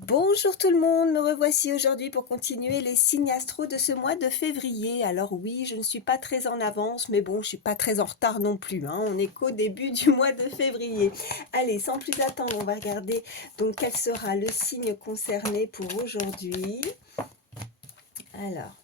Bonjour tout le monde, me revoici aujourd'hui pour continuer les signes astro de ce mois de février. Alors oui, je ne suis pas très en avance, mais bon, je suis pas très en retard non plus, hein. On est qu'au début du mois de février. Allez, sans plus attendre, on va regarder donc quel sera le signe concerné pour aujourd'hui. Alors,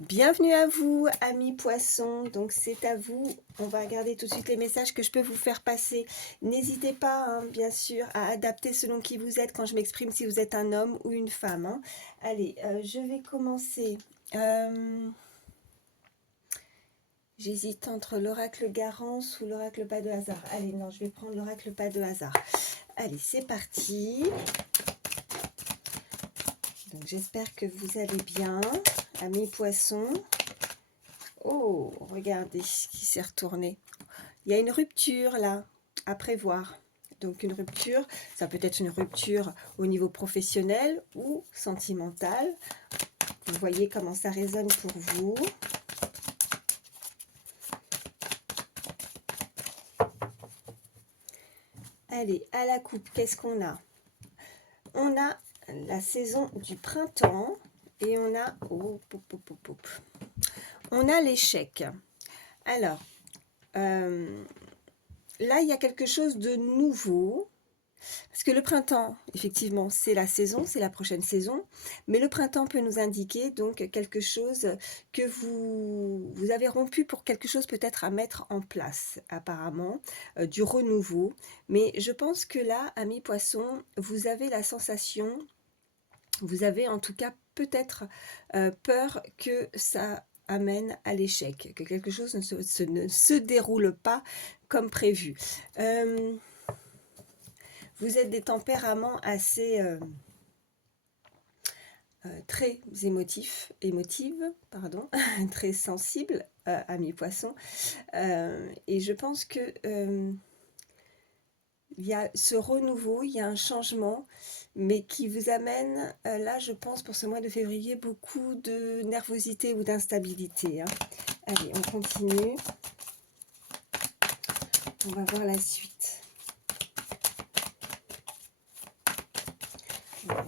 bienvenue à vous, amis poissons. Donc c'est à vous. On va regarder tout de suite les messages que je peux vous faire passer. N'hésitez pas, hein, bien sûr, à adapter selon qui vous êtes quand je m'exprime, si vous êtes un homme ou une femme, hein. Allez, je vais commencer. J'hésite entre l'oracle Garance ou l'oracle pas de hasard. Allez, non, je vais prendre l'oracle pas de hasard. Allez, c'est parti. Donc j'espère que vous allez bien, amis poissons. Oh, regardez ce qui s'est retourné. Il y a une rupture là, à prévoir. Donc une rupture, ça peut être une rupture au niveau professionnel ou sentimental. Vous voyez comment ça résonne pour vous. Allez, à la coupe, qu'est-ce qu'on a? On a la saison du printemps et on a... Oh, on a l'échec. Alors, là, il y a quelque chose de nouveau. Parce que le printemps, effectivement, c'est la saison, c'est la prochaine saison. Mais le printemps peut nous indiquer donc quelque chose que vous avez rompu pour quelque chose peut-être à mettre en place, apparemment, du renouveau. Mais je pense que là, amis poissons, vous avez la sensation, vous avez en tout cas peut-être peur que ça amène à l'échec, que quelque chose ne se déroule pas comme prévu. Vous êtes des tempéraments assez très émotives, pardon, très sensibles, amis poissons. Et je pense que il y a ce renouveau, il y a un changement, mais qui vous amène, là, je pense, pour ce mois de février, beaucoup de nervosité ou d'instabilité, hein. Allez, on continue. On va voir la suite.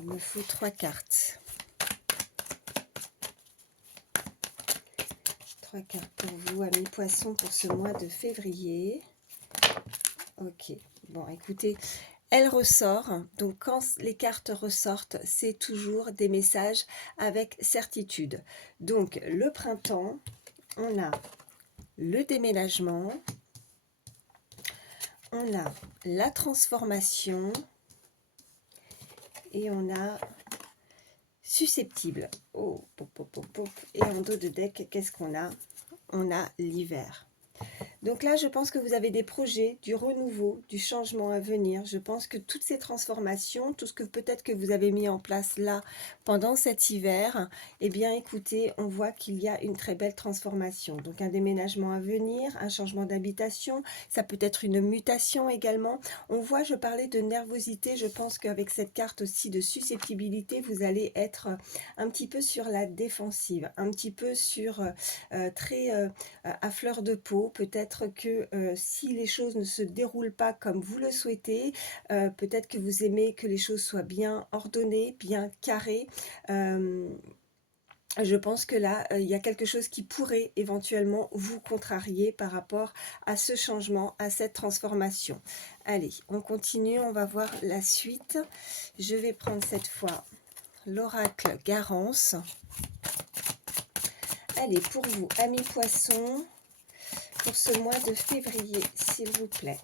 Il me faut 3 cartes. 3 cartes pour vous, amis poissons, pour ce mois de février. Ok, bon, écoutez, elle ressort. Donc, quand les cartes ressortent, c'est toujours des messages avec certitude. Donc, le printemps, on a le déménagement, on a la transformation et on a susceptible. Oh, pop, pop, pop, pop. Et en dos de deck, qu'est-ce qu'on a? On a l'hiver. Donc là, je pense que vous avez des projets, du renouveau, du changement à venir. Je pense que toutes ces transformations, tout ce que peut-être que vous avez mis en place là pendant cet hiver, eh bien écoutez, on voit qu'il y a une très belle transformation. Donc un déménagement à venir, un changement d'habitation, ça peut être une mutation également. On voit, je parlais de nervosité, je pense qu'avec cette carte aussi de susceptibilité, vous allez être un petit peu sur la défensive, un petit peu sur très à fleur de peau. Peut-être que si les choses ne se déroulent pas comme vous le souhaitez, peut-être que vous aimez que les choses soient bien ordonnées, bien carrées. Je pense que là, il y a quelque chose qui pourrait éventuellement vous contrarier par rapport à ce changement, à cette transformation. Allez, on continue, on va voir la suite. Je vais prendre cette fois l'oracle Garance. Allez, pour vous, amis poissons, pour ce mois de février, s'il vous plaît.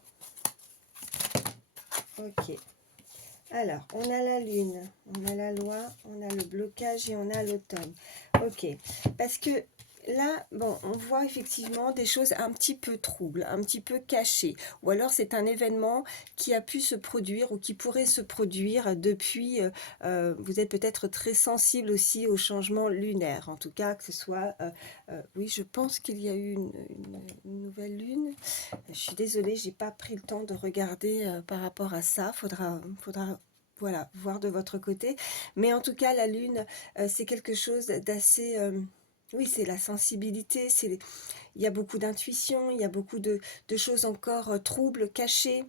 Ok. Alors, on a la lune, on a la loi, on a le blocage et on a l'automne. Ok. Parce que là, bon, on voit effectivement des choses un petit peu troubles, un petit peu cachées. Ou alors c'est un événement qui a pu se produire ou qui pourrait se produire depuis... vous êtes peut-être très sensible aussi au changement lunaire. En tout cas, que ce soit... oui, je pense qu'il y a eu une nouvelle lune. Je suis désolée, j'ai pas pris le temps de regarder par rapport à ça. Faudra voilà, voir de votre côté. Mais en tout cas, la lune, c'est quelque chose d'assez... oui, c'est la sensibilité, il y a beaucoup d'intuition, il y a beaucoup de choses encore troubles, cachées.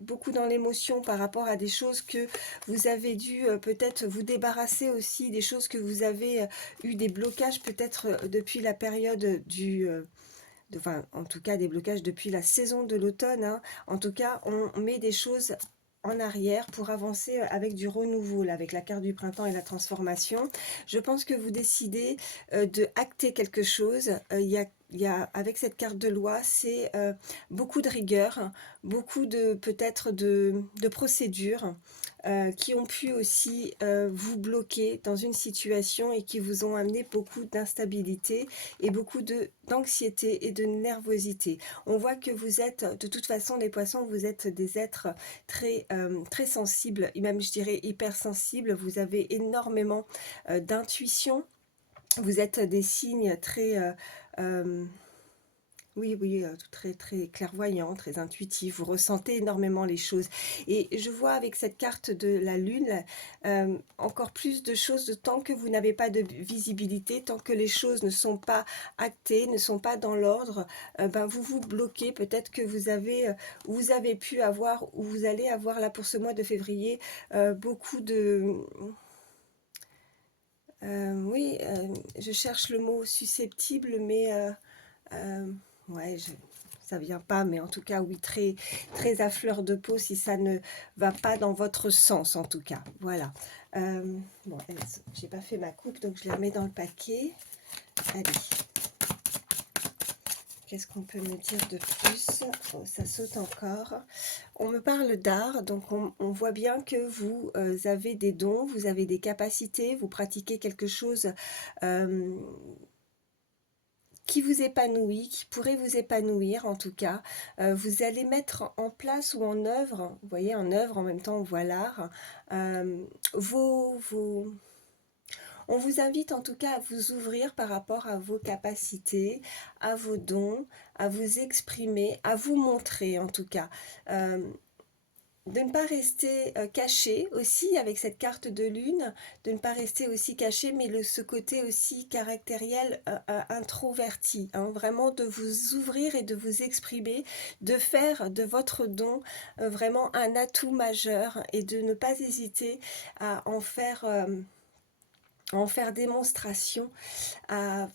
beaucoup dans l'émotion par rapport à des choses que vous avez dû peut-être vous débarrasser aussi, des choses que vous avez eu des blocages peut-être depuis la période enfin, en tout cas des blocages depuis la saison de l'automne, hein. En tout cas, on met des choses en arrière pour avancer avec du renouveau, là, avec la carte du printemps et la transformation. Je pense que vous décidez de acter quelque chose. Avec cette carte de loi, c'est beaucoup de rigueur, beaucoup de peut-être de procédures qui ont pu aussi vous bloquer dans une situation et qui vous ont amené beaucoup d'instabilité et beaucoup d'anxiété et de nervosité. On voit que vous êtes, de toute façon, les poissons, vous êtes des êtres très sensibles, et même je dirais hypersensibles. Vous avez énormément d'intuition. Vous êtes des signes oui, oui, très, très clairvoyant, très intuitif. Vous ressentez énormément les choses. Et je vois avec cette carte de la lune, encore plus de choses, de tant que vous n'avez pas de visibilité, tant que les choses ne sont pas actées, ne sont pas dans l'ordre, ben vous vous bloquez. Peut-être que vous avez pu avoir, ou vous allez avoir là pour ce mois de février, beaucoup de... oui, je cherche le mot susceptible, mais... ouais, ça vient pas, mais en tout cas, oui, très, très à fleur de peau si ça ne va pas dans votre sens, en tout cas. Voilà. Bon, j'ai pas fait ma coupe, donc je les remets dans le paquet. Allez. Qu'est-ce qu'on peut me dire de plus? Oh, ça saute encore. On me parle d'art, donc on voit bien que vous avez des dons, vous avez des capacités, vous pratiquez quelque chose qui vous épanouit, qui pourrait vous épanouir en tout cas. Vous allez mettre en place ou en œuvre, vous voyez, en œuvre en même temps on voit l'art, on vous invite en tout cas à vous ouvrir par rapport à vos capacités, à vos dons, à vous exprimer, à vous montrer en tout cas. De ne pas rester caché aussi avec cette carte de lune, de ne pas rester aussi caché, mais ce côté aussi caractériel introverti, hein, vraiment de vous ouvrir et de vous exprimer, de faire de votre don vraiment un atout majeur et de ne pas hésiter à en faire démonstration, à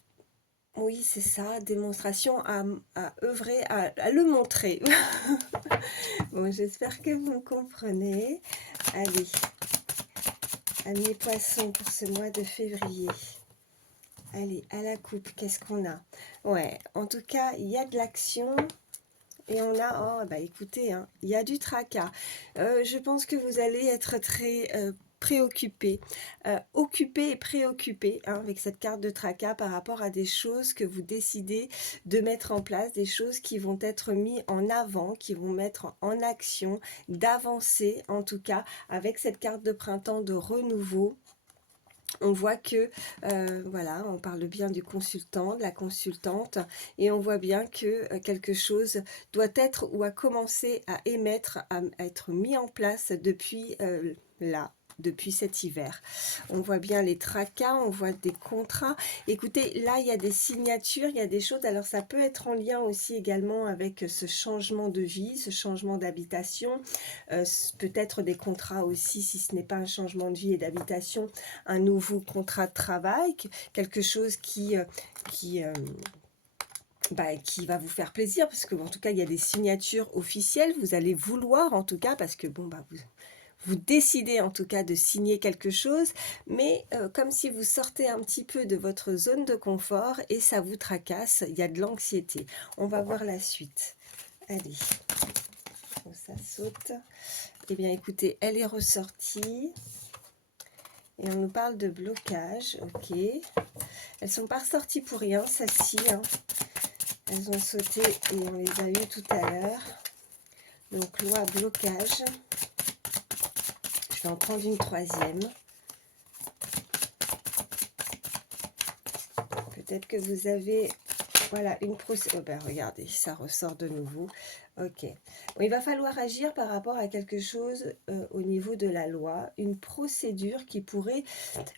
oui, c'est ça, démonstration à œuvrer, à le montrer. Bon, j'espère que vous me comprenez. Allez, amis poissons pour ce mois de février. Allez, à la coupe, qu'est-ce qu'on a? Ouais, en tout cas, il y a de l'action. Et on a, oh, bah écoutez, hein, il y a du tracas. Je pense que vous allez être très préoccupé, occupé et préoccupé hein, avec cette carte de tracas par rapport à des choses que vous décidez de mettre en place, des choses qui vont être mises en avant, qui vont mettre en action, d'avancer en tout cas avec cette carte de printemps de renouveau. On voit que, voilà, on parle bien du consultant, de la consultante, et on voit bien que quelque chose doit être ou a commencé à émettre, à être mis en place depuis là, depuis cet hiver. On voit bien les tracas, on voit des contrats. Écoutez, là, il y a des signatures, il y a des choses. Alors, ça peut être en lien aussi également avec ce changement de vie, ce changement d'habitation. Peut-être des contrats aussi, si ce n'est pas un changement de vie et d'habitation, un nouveau contrat de travail, quelque chose qui va vous faire plaisir, parce que en tout cas, il y a des signatures officielles. Vous allez vouloir, en tout cas, parce que bon, bah, vous décidez en tout cas de signer quelque chose, mais comme si vous sortez un petit peu de votre zone de confort et ça vous tracasse, il y a de l'anxiété. On va voir la suite. Allez, bon, ça saute. Eh bien, écoutez, elle est ressortie. Et on nous parle de blocage, ok. Elles sont pas ressorties pour rien, celles-ci. Hein. Elles ont sauté et on les a eues tout à l'heure. Donc, loi blocage. Je vais en prendre une troisième. Peut-être que vous avez, voilà, une procédure. Oh ben regardez, ça ressort de nouveau. Ok. Bon, il va falloir agir par rapport à quelque chose au niveau de la loi, une procédure qui pourrait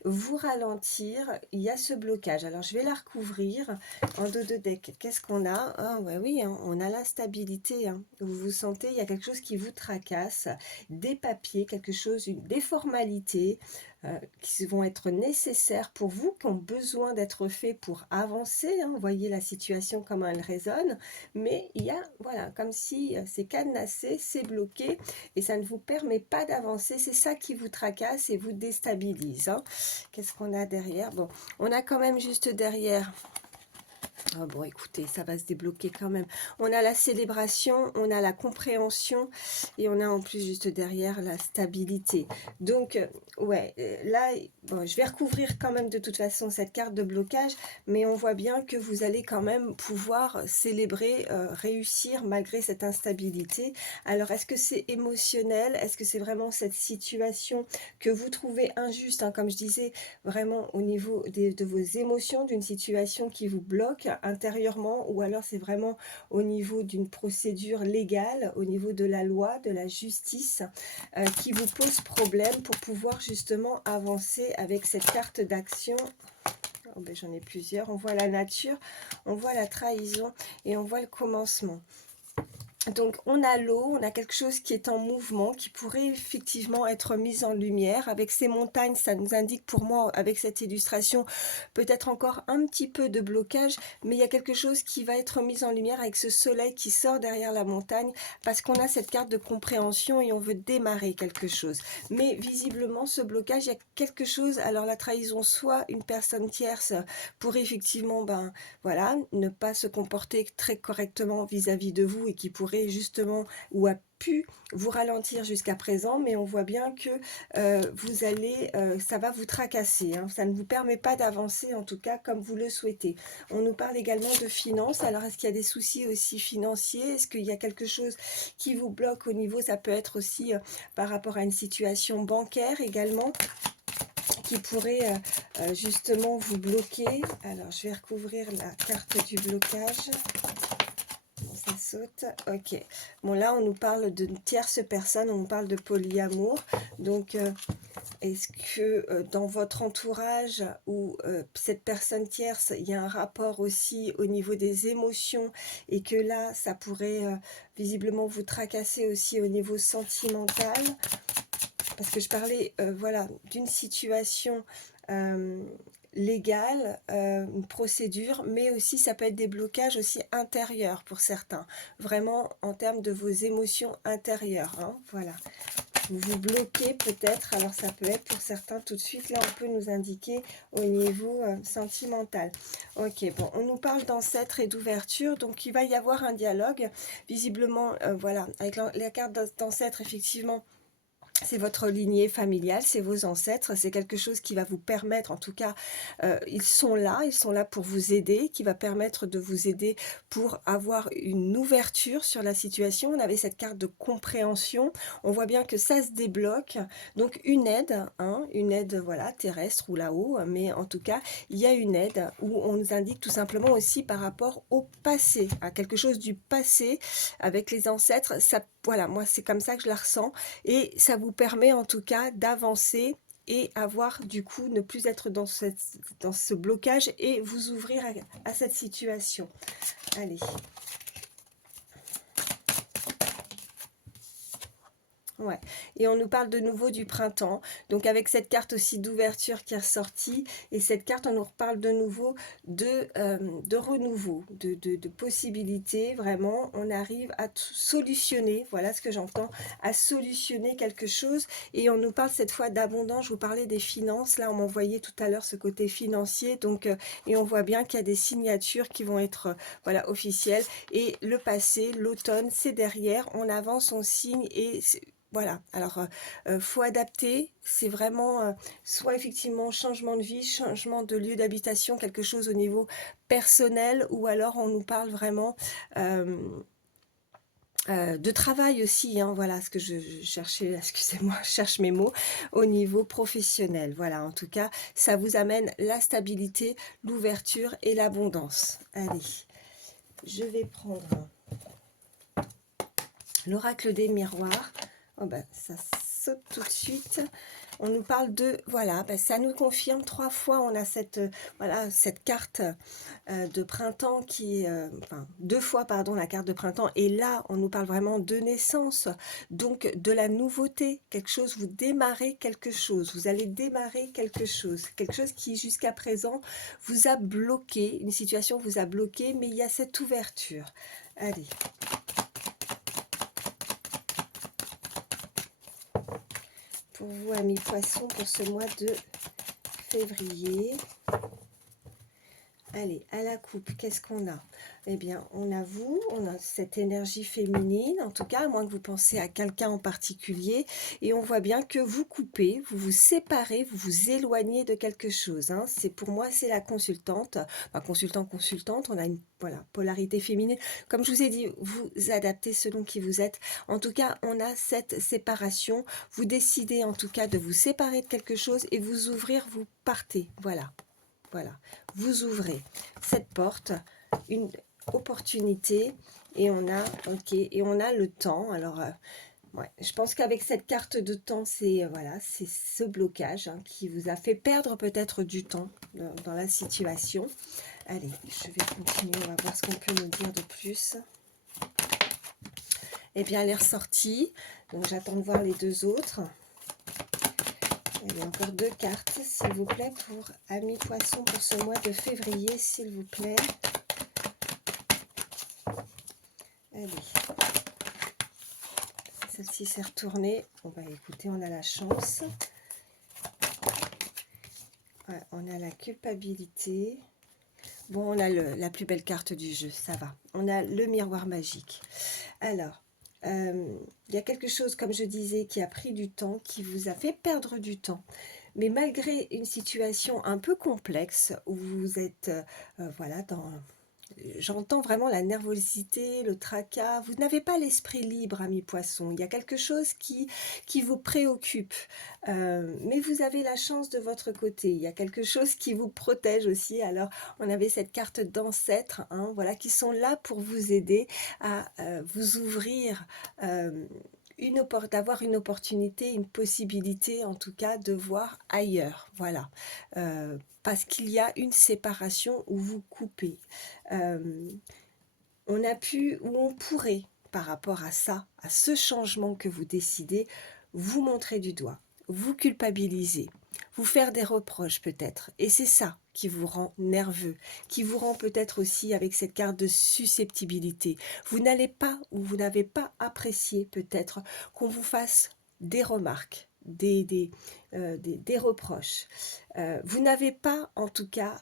vous ralentir. Il y a ce blocage. Alors, je vais la recouvrir en dos de deck. Qu'est-ce qu'on a? Ah, ouais, oui, hein, on a la stabilité. Hein. Vous vous sentez, il y a quelque chose qui vous tracasse, des papiers, quelque chose, des formalités qui vont être nécessaires pour vous, qui ont besoin d'être faits pour avancer. Hein. Vous voyez la situation, comment elle résonne. Mais il y a, voilà, comme si c'est cadenassé, c'est bloqué et ça ne vous permet pas d'avancer. C'est ça qui vous tracasse et vous déstabilise. Hein. Qu'est-ce qu'on a derrière? Bon, on a quand même juste derrière... Oh bon, écoutez, ça va se débloquer quand même. On a la célébration, on a la compréhension et on a en plus juste derrière la stabilité. Donc, ouais, là, bon, je vais recouvrir quand même de toute façon cette carte de blocage, mais on voit bien que vous allez quand même pouvoir célébrer, réussir malgré cette instabilité. Alors, est-ce que c'est émotionnel? Est-ce que c'est vraiment cette situation que vous trouvez injuste, hein, comme je disais, vraiment au niveau de vos émotions, d'une situation qui vous bloque intérieurement, ou alors c'est vraiment au niveau d'une procédure légale, au niveau de la loi, de la justice, qui vous pose problème pour pouvoir justement avancer avec cette carte d'action. Oh ben, j'en ai plusieurs. On voit la nature, on voit la trahison et on voit le commencement. Donc on a l'eau, on a quelque chose qui est en mouvement, qui pourrait effectivement être mis en lumière. Avec ces montagnes, ça nous indique pour moi, avec cette illustration, peut-être encore un petit peu de blocage, mais il y a quelque chose qui va être mis en lumière avec ce soleil qui sort derrière la montagne, parce qu'on a cette carte de compréhension et on veut démarrer quelque chose. Mais visiblement, ce blocage, il y a quelque chose, alors la trahison, soit une personne tierce pourrait effectivement, ben voilà, ne pas se comporter très correctement vis-à-vis de vous et qui pourrait justement ou a pu vous ralentir jusqu'à présent, mais on voit bien que vous allez, ça va vous tracasser, hein. Ça ne vous permet pas d'avancer en tout cas comme vous le souhaitez. On nous parle également de finances. Alors est-ce qu'il y a des soucis aussi financiers? Est-ce qu'il y a quelque chose qui vous bloque au niveau, ça peut être aussi par rapport à une situation bancaire également, qui pourrait justement vous bloquer. Alors je vais recouvrir la carte du blocage. Bon, ça saute. Ok. Bon, là, on nous parle d'une tierce personne, on nous parle de polyamour. Donc, est-ce que dans votre entourage ou cette personne tierce, il y a un rapport aussi au niveau des émotions et que là, ça pourrait visiblement vous tracasser aussi au niveau sentimental? Parce que je parlais, voilà, d'une situation légale, une procédure, mais aussi ça peut être des blocages aussi intérieurs pour certains, vraiment en termes de vos émotions intérieures, hein, voilà. Vous vous bloquez peut-être, alors ça peut être pour certains tout de suite, là on peut nous indiquer au niveau sentimental. Ok, bon, on nous parle d'ancêtre et d'ouverture, donc il va y avoir un dialogue, visiblement, voilà, avec la carte d'ancêtre, effectivement, c'est votre lignée familiale, c'est vos ancêtres, c'est quelque chose qui va vous permettre, en tout cas, ils sont là pour vous aider, qui va permettre de vous aider pour avoir une ouverture sur la situation. On avait cette carte de compréhension, on voit bien que ça se débloque, donc une aide, voilà, terrestre ou là-haut, mais en tout cas, il y a une aide où on nous indique tout simplement aussi par rapport au passé, à quelque chose du passé avec les ancêtres. Ça, voilà, moi c'est comme ça que je la ressens. Et ça vous permet en tout cas d'avancer et avoir du coup ne plus être dans ce blocage et vous ouvrir à cette situation. Allez. Ouais, et on nous parle de nouveau du printemps, donc avec cette carte aussi d'ouverture qui est ressortie, et cette carte on nous reparle de nouveau de renouveau, de possibilités, vraiment, on arrive à solutionner, voilà ce que j'entends, à solutionner quelque chose, et on nous parle cette fois d'abondance. Je vous parlais des finances, là on m'envoyait tout à l'heure ce côté financier, donc, et on voit bien qu'il y a des signatures qui vont être, voilà, officielles, et le passé, l'automne, c'est derrière, on avance, on signe, et voilà, alors faut adapter, c'est vraiment soit effectivement changement de vie, changement de lieu d'habitation, quelque chose au niveau personnel, ou alors on nous parle vraiment de travail aussi, hein, voilà ce que je cherchais, excusez-moi, je cherche mes mots, au niveau professionnel. Voilà, en tout cas, ça vous amène la stabilité, l'ouverture et l'abondance. Allez, je vais prendre L'oracle des miroirs, oh ben, ça saute tout de suite. On nous parle de, voilà, ben, ça nous confirme 3 fois, on a cette, voilà, cette carte de printemps qui, enfin 2 fois pardon la carte de printemps, et là on nous parle vraiment de naissance, donc de la nouveauté, quelque chose, vous démarrez quelque chose, vous allez démarrer quelque chose qui jusqu'à présent vous a bloqué, une situation vous a bloqué, mais il y a cette ouverture. Allez. Pour vous, amis poissons, pour ce mois de février. Allez, à la coupe, qu'est-ce qu'on a? Eh bien, on a vous, on a cette énergie féminine, en tout cas, à moins que vous pensez à quelqu'un en particulier, et on voit bien que vous coupez, vous vous séparez, vous vous éloignez de quelque chose. Hein. C'est pour moi, c'est la consultante, enfin, consultante, on a une voilà, polarité féminine. Comme je vous ai dit, vous adaptez selon qui vous êtes. En tout cas, on a cette séparation. Vous décidez en tout cas de vous séparer de quelque chose et vous ouvrir, vous partez. Voilà. Voilà, vous ouvrez cette porte, une opportunité, et on a, ok, et on a le temps. Alors, ouais, je pense qu'avec cette carte de temps, c'est voilà, c'est ce blocage hein, qui vous a fait perdre peut-être du temps dans la situation. Allez, je vais continuer, on va voir ce qu'on peut nous dire de plus. Eh bien, elle est ressortie, donc j'attends de voir les deux autres. Il y a encore 2 cartes, s'il vous plaît, pour Amis Poissons pour ce mois de février, s'il vous plaît. Allez. Celle-ci s'est retournée. On va écouter, on a la chance. Ouais, on a la culpabilité. Bon, on a la plus belle carte du jeu, ça va. On a le miroir magique. Alors, il y a quelque chose, comme je disais, qui a pris du temps, qui vous a fait perdre du temps. Mais malgré une situation un peu complexe, où vous êtes voilà, dans... J'entends vraiment la nervosité, le tracas. Vous n'avez pas l'esprit libre, ami poisson. Il y a quelque chose qui vous préoccupe. Mais vous avez la chance de votre côté. Il y a quelque chose qui vous protège aussi. Alors, on avait cette carte d'ancêtres, hein, voilà, qui sont là pour vous aider à vous ouvrir, d'avoir une opportunité, une possibilité en tout cas de voir ailleurs. Voilà. Parce qu'il y a une séparation où vous coupez. On a pu, ou on pourrait, par rapport à ça, à ce changement que vous décidez, vous montrer du doigt, vous culpabiliser, vous faire des reproches peut-être. Et c'est ça qui vous rend nerveux, qui vous rend peut-être aussi avec cette carte de susceptibilité. Vous n'allez pas, ou vous n'avez pas apprécié peut-être qu'on vous fasse des remarques, des reproches. Vous n'avez pas, en tout cas,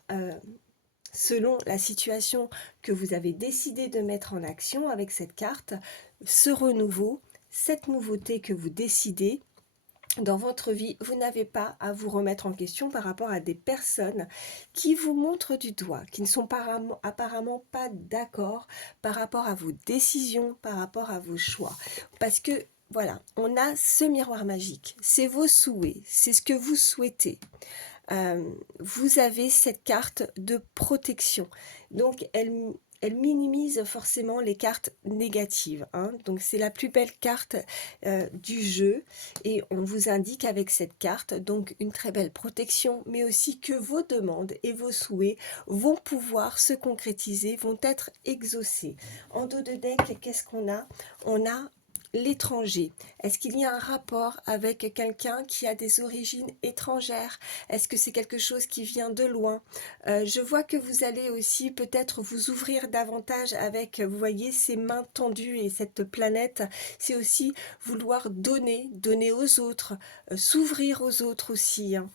selon la situation que vous avez décidé de mettre en action avec cette carte, ce renouveau, cette nouveauté que vous décidez dans votre vie, vous n'avez pas à vous remettre en question par rapport à des personnes qui vous montrent du doigt, qui ne sont apparemment pas d'accord par rapport à vos décisions, par rapport à vos choix. Parce que voilà, on a ce miroir magique, c'est vos souhaits, c'est ce que vous souhaitez. Vous avez cette carte de protection. Donc, elle minimise forcément les cartes négatives. Hein. Donc, c'est la plus belle carte du jeu. Et on vous indique avec cette carte, donc, une très belle protection, mais aussi que vos demandes et vos souhaits vont pouvoir se concrétiser, vont être exaucés. En dos de deck, qu'est-ce qu'on a? On a l'étranger. Est-ce qu'il y a un rapport avec quelqu'un qui a des origines étrangères? Est-ce que c'est quelque chose qui vient de loin? Je vois que vous allez aussi peut-être vous ouvrir davantage avec, vous voyez, ces mains tendues et cette planète. C'est aussi vouloir donner, donner aux autres, s'ouvrir aux autres aussi. Hein.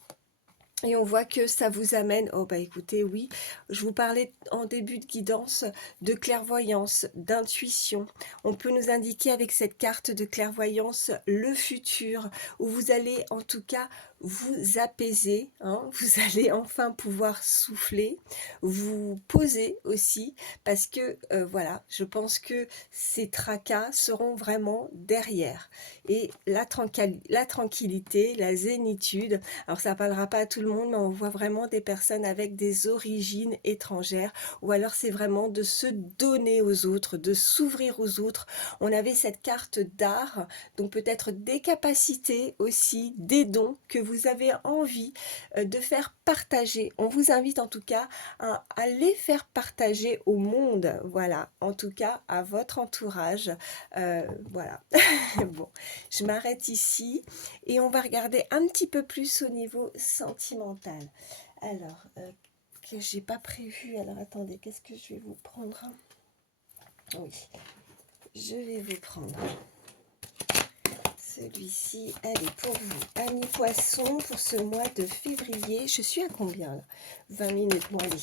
Et on voit que ça vous amène, oh bah écoutez, oui, je vous parlais en début de guidance de clairvoyance, d'intuition. On peut nous indiquer avec cette carte de clairvoyance le futur, où vous allez en tout cas vous apaiser, hein, vous allez enfin pouvoir souffler, vous poser aussi, parce que voilà, je pense que ces tracas seront vraiment derrière. Et la tranquillité, la zénitude, alors ça parlera pas à tout le monde, mais on voit vraiment des personnes avec des origines étrangères, ou alors c'est vraiment de se donner aux autres, de s'ouvrir aux autres. On avait cette carte d'art, donc peut-être des capacités aussi, des dons que vous avez envie de faire partager. On vous invite en tout cas à les faire partager au monde, voilà, en tout cas à votre entourage. Voilà. Bon, je m'arrête ici et on va regarder un petit peu plus au niveau sentimental. Alors, que j'ai pas prévu, alors attendez, qu'est-ce que je vais vous prendre? Oui, je vais vous prendre celui-ci. Allez, pour vous, amis poissons, pour ce mois de février, je suis à combien là? 20 minutes, bon allez.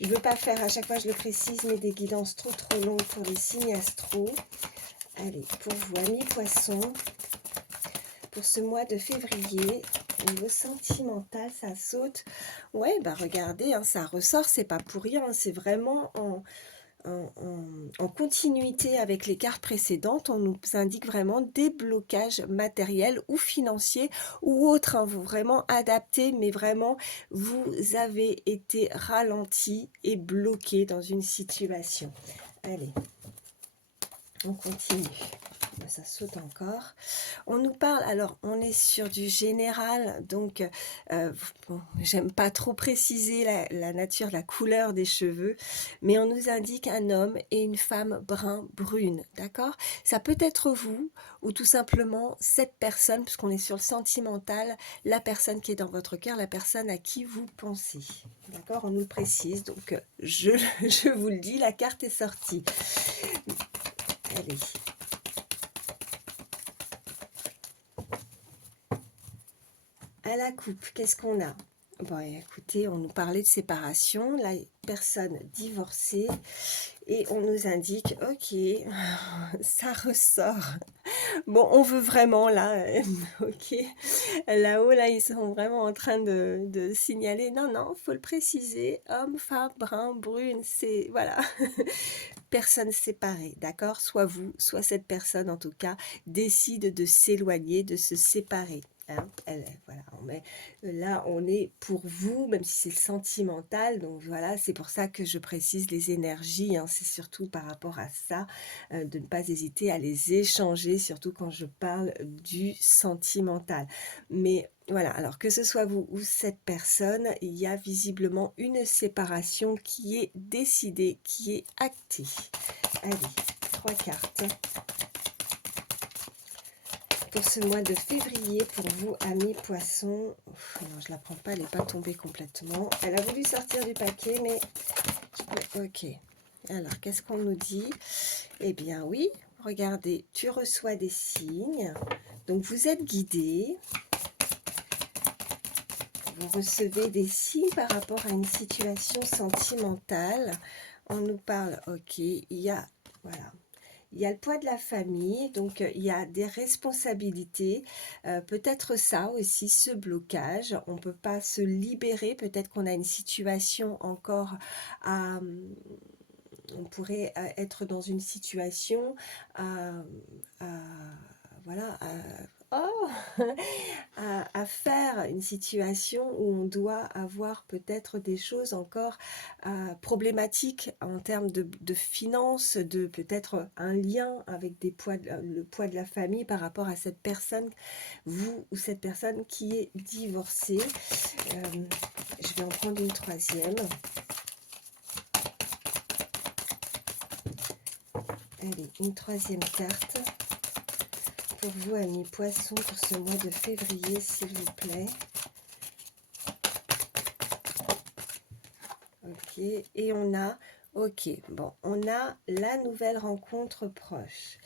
Je ne veux pas faire, à chaque fois je le précise, mais des guidances trop longues pour les signes astro. Allez, pour vous, amis poissons, pour ce mois de février, au niveau sentimental, ça saute. Ouais, bah regardez, hein, ça ressort, c'est pas pour rien, c'est vraiment en continuité avec les cartes précédentes. On nous indique vraiment des blocages matériels ou financiers ou autres, hein, vous vraiment adapté, mais vraiment vous avez été ralenti et bloqué dans une situation. Allez, on continue. Ça saute encore. On nous parle, alors on est sur du général, donc bon, j'aime pas trop préciser la nature, la couleur des cheveux, mais on nous indique un homme et une femme brun-brune, d'accord? Ça peut être vous, ou tout simplement cette personne, puisqu'on est sur le sentimental, la personne qui est dans votre cœur, la personne à qui vous pensez, d'accord? On nous le précise, donc je vous le dis, la carte est sortie. Allez. À la coupe, qu'est-ce qu'on a? Bon, écoutez, on nous parlait de séparation, la personne divorcée, et on nous indique, ok, ça ressort. Bon, on veut vraiment, là, ok, là-haut, là, ils sont vraiment en train de signaler, non, non, faut le préciser, homme, femme, brun, brune, c'est, voilà, personne séparée, d'accord? Soit vous, soit cette personne, en tout cas, décide de s'éloigner, de se séparer. Hein, voilà, là on est pour vous, même si c'est sentimental, donc voilà, c'est pour ça que je précise les énergies, hein, c'est surtout par rapport à ça, de ne pas hésiter à les échanger, surtout quand je parle du sentimental. Mais voilà, alors que ce soit vous ou cette personne, il y a visiblement une séparation qui est décidée, qui est actée. Allez, 3 cartes. Pour ce mois de février, pour vous, amis poissons. Non, je ne la prends pas, elle n'est pas tombée complètement. Elle a voulu sortir du paquet, mais... Ok. Alors, qu'est-ce qu'on nous dit? Eh bien, oui, regardez, tu reçois des signes. Donc, vous êtes guidé. Vous recevez des signes par rapport à une situation sentimentale. On nous parle, ok, il y a... Voilà. Il y a le poids de la famille, donc il y a des responsabilités, peut-être ça aussi, ce blocage, on ne peut pas se libérer, peut-être qu'on a une situation encore à... On pourrait être dans une situation à voilà, oh, faire une situation où on doit avoir peut-être des choses encore problématiques en termes de finances, de peut-être un lien avec le poids de la famille par rapport à cette personne, vous ou cette personne qui est divorcée. Je vais en prendre une troisième. Allez, une troisième carte. Pour vous, amis poissons, pour ce mois de février, s'il vous plaît. Ok, et on a, ok, bon, on a la nouvelle rencontre proche.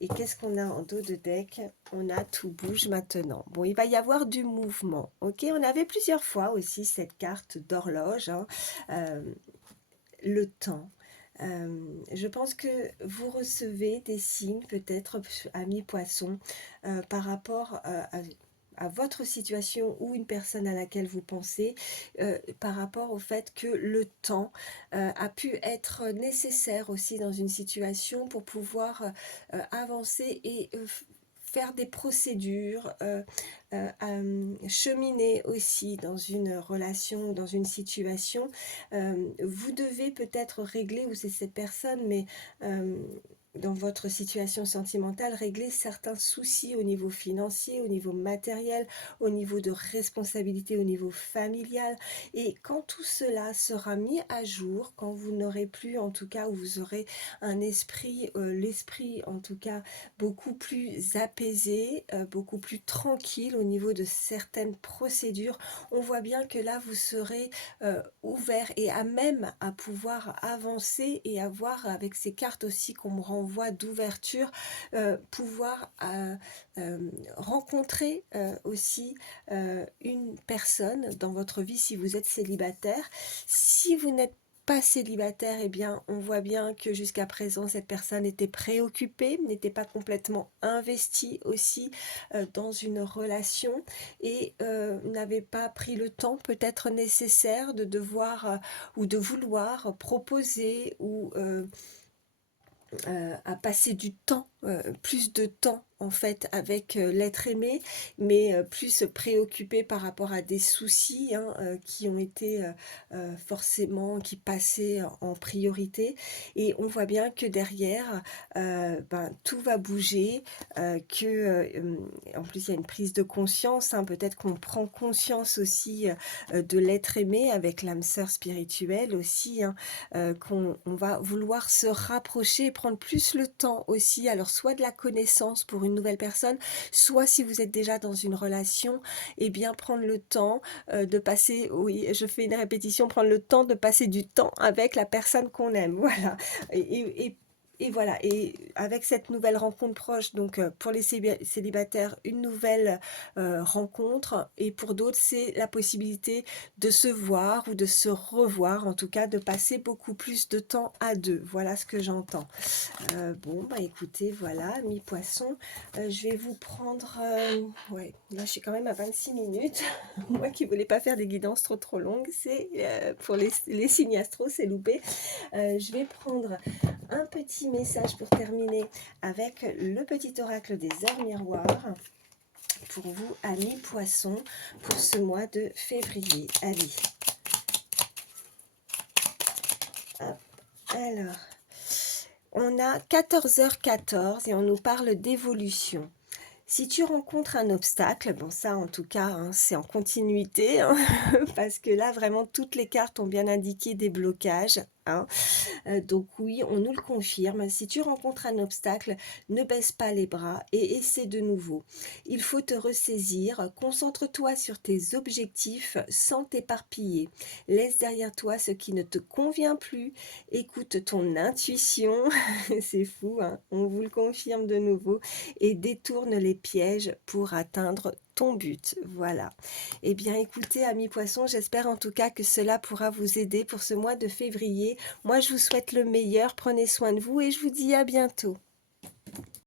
Et qu'est-ce qu'on a en dos de deck? On a tout bouge maintenant. Bon, il va y avoir du mouvement, ok? On avait plusieurs fois aussi cette carte d'horloge, hein, le temps. Je pense que vous recevez des signes, peut-être, amis poissons, par rapport à votre situation ou une personne à laquelle vous pensez, par rapport au fait que le temps a pu être nécessaire aussi dans une situation pour pouvoir avancer et faire des procédures, cheminer aussi dans une relation, dans une situation. Vous devez peut-être régler, ou c'est cette personne, mais dans votre situation sentimentale, régler certains soucis au niveau financier, au niveau matériel, au niveau de responsabilité, au niveau familial. Et quand tout cela sera mis à jour, quand vous n'aurez plus, en tout cas, où vous aurez un esprit, l'esprit en tout cas, beaucoup plus apaisé, beaucoup plus tranquille au niveau de certaines procédures, on voit bien que là, vous serez ouvert et à même à pouvoir avancer et avoir, avec ces cartes aussi qu'on me renvoie d'ouverture, pouvoir rencontrer aussi une personne dans votre vie si vous êtes célibataire. Si vous n'êtes pas célibataire, eh bien, on voit bien que jusqu'à présent, cette personne était préoccupée, n'était pas complètement investie aussi dans une relation et n'avait pas pris le temps peut-être nécessaire de devoir ou de vouloir proposer ou à passer du temps, plus de temps en fait avec l'être aimé, mais plus préoccupé par rapport à des soucis hein, qui ont été forcément, qui passaient en priorité. Et on voit bien que derrière, ben, tout va bouger, en plus il y a une prise de conscience, hein, peut-être qu'on prend conscience aussi de l'être aimé avec l'âme sœur spirituelle aussi, hein, qu'on va vouloir se rapprocher et prendre plus le temps aussi, alors soit de la connaissance pour une nouvelle personne, soit si vous êtes déjà dans une relation, et bien prendre le temps de passer, oui, je fais une répétition, prendre le temps de passer du temps avec la personne qu'on aime, voilà. Et voilà, et avec cette nouvelle rencontre proche, donc pour les célibataires, une nouvelle rencontre, et pour d'autres, c'est la possibilité de se voir ou de se revoir, en tout cas de passer beaucoup plus de temps à deux. Voilà ce que j'entends. Bon, bah écoutez, voilà, mi-poisson. Je vais vous prendre... ouais, là je suis quand même à 26 minutes. Moi qui voulais pas faire des guidances trop longues, c'est pour les signes astro, c'est loupé. Je vais prendre un petit message pour terminer avec le petit oracle des heures miroirs pour vous, amis poissons, pour ce mois de février. Allez. Hop. Alors, on a 14h14 et on nous parle d'évolution. Si tu rencontres un obstacle, bon ça en tout cas hein, c'est en continuité, hein, parce que là vraiment toutes les cartes ont bien indiqué des blocages. Hein. Donc oui, on nous le confirme. Si tu rencontres un obstacle, ne baisse pas les bras et essaie de nouveau. Il faut te ressaisir. Concentre-toi sur tes objectifs sans t'éparpiller. Laisse derrière toi ce qui ne te convient plus. Écoute ton intuition. C'est fou, hein, on vous le confirme de nouveau. Et détourne les pièges pour atteindre ton but. Voilà. Eh bien, écoutez, amis poissons, j'espère en tout cas que cela pourra vous aider pour ce mois de février. Moi, je vous souhaite le meilleur. Prenez soin de vous et je vous dis à bientôt.